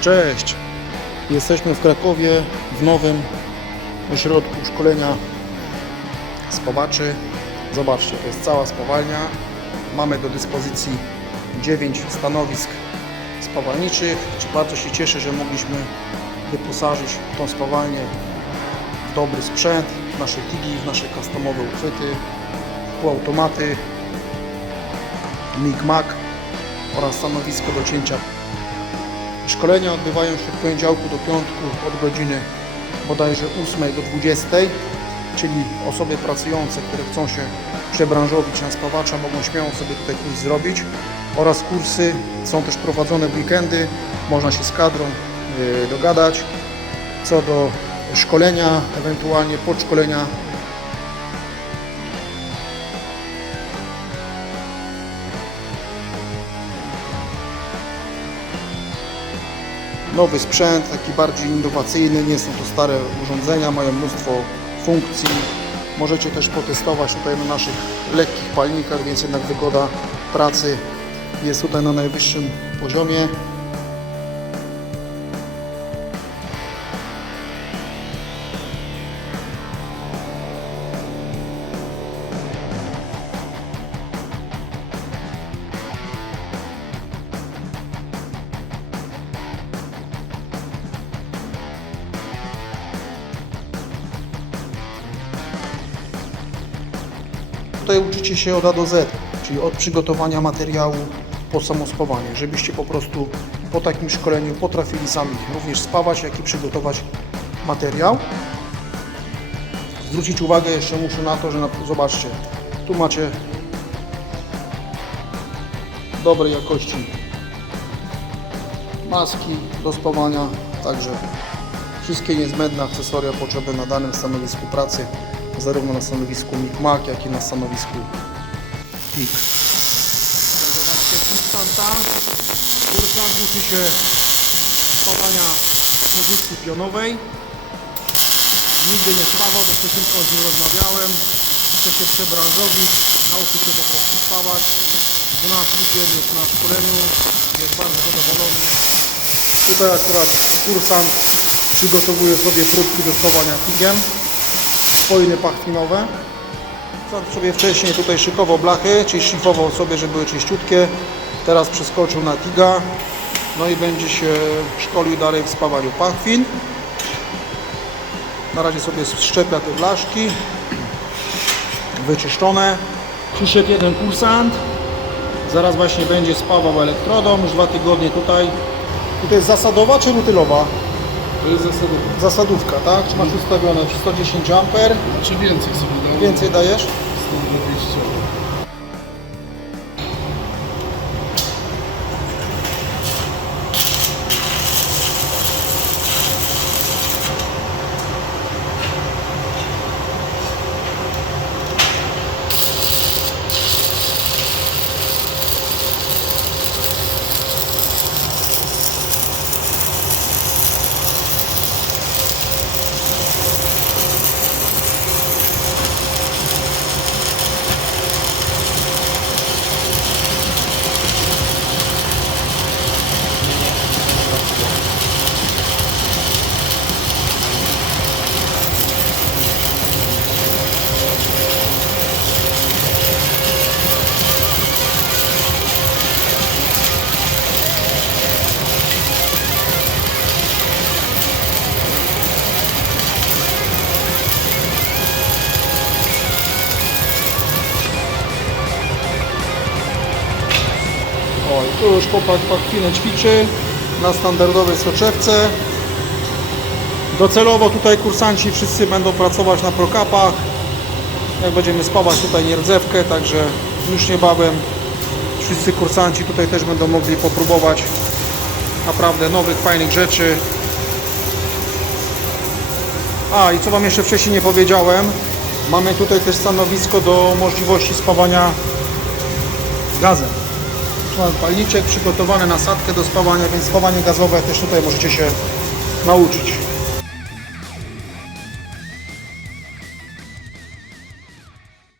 Cześć! Jesteśmy w Krakowie w nowym ośrodku szkolenia spawaczy. Zobaczcie, to jest cała spawalnia. Mamy do dyspozycji 9 stanowisk spawalniczych. Bardzo się cieszę, że mogliśmy wyposażyć tą spawalnię w dobry sprzęt, w nasze tigi, w nasze customowe uchwyty, półautomaty, MIG-MAG oraz stanowisko do cięcia Szkolenia odbywają się od poniedziałku do piątku od godziny bodajże 8 do 20, czyli osoby pracujące, które chcą się przebranżowić na spawacza mogą śmiało sobie tutaj kurs zrobić. Oraz kursy są też prowadzone w weekendy, można się z kadrą y, dogadać. Co do szkolenia, ewentualnie podszkolenia nowy sprzęt, taki bardziej innowacyjny, nie są to stare urządzenia, mają mnóstwo funkcji. Możecie też potestować tutaj na naszych lekkich palnikach, więc jednak wygoda pracy jest tutaj na najwyższym poziomie. Tutaj uczycie się od A do Z, czyli od przygotowania materiału po samo spawanie, żebyście po prostu po takim szkoleniu potrafili sami również spawać, jak i przygotować materiał. Zwrócić uwagę jeszcze muszę na to, że na, zobaczcie, tu macie dobrej jakości maski do spawania, także wszystkie niezbędne akcesoria potrzebne na danym stanowisku pracy, zarówno na stanowisku MIG-MAG, jak i na stanowisku. Zobaczcie, kursanta. Kursant uczy się spawania w pozycji pionowej. Nigdy nie spawał, bo wcześniej z nim rozmawiałem. Chce się przebranżowić, nauczy się po prostu spawać. 12 tydzień jest na szkoleniu, jest bardzo zadowolony. Tutaj akurat kursant przygotowuje sobie próbki do spawania pigiem. Spojny pachwinowe. Sam sobie wcześniej tutaj szykował blachy, czyli szlifował sobie, żeby były czyściutkie. Teraz przeskoczył na tiga. No i będzie się szkolił dalej w spawaniu pachwin. Na razie sobie szczepia te blaszki. Wyczyszczone. Przyszedł jeden kursant. Zaraz właśnie będzie spawał elektrodą. Już dwa tygodnie tutaj. I to jest zasadowa czy rutylowa? To jest zasada. Zasadówka, tak? Czy masz ustawione 110 A? Czy więcej sobie dałem? Więcej dajesz? 120. tu już chłopak po chwilę ćwiczy na standardowej soczewce. Docelowo tutaj kursanci wszyscy będą pracować na prokapach. Jak będziemy spawać tutaj nierdzewkę, także już niebawem wszyscy kursanci tutaj też będą mogli popróbować naprawdę nowych, fajnych rzeczy. A i co Wam jeszcze wcześniej nie powiedziałem, mamy tutaj też stanowisko do możliwości spawania gazem. Tu Mam palniczek przygotowany na sadkę do spawania, więc spawanie gazowe też tutaj możecie się nauczyć.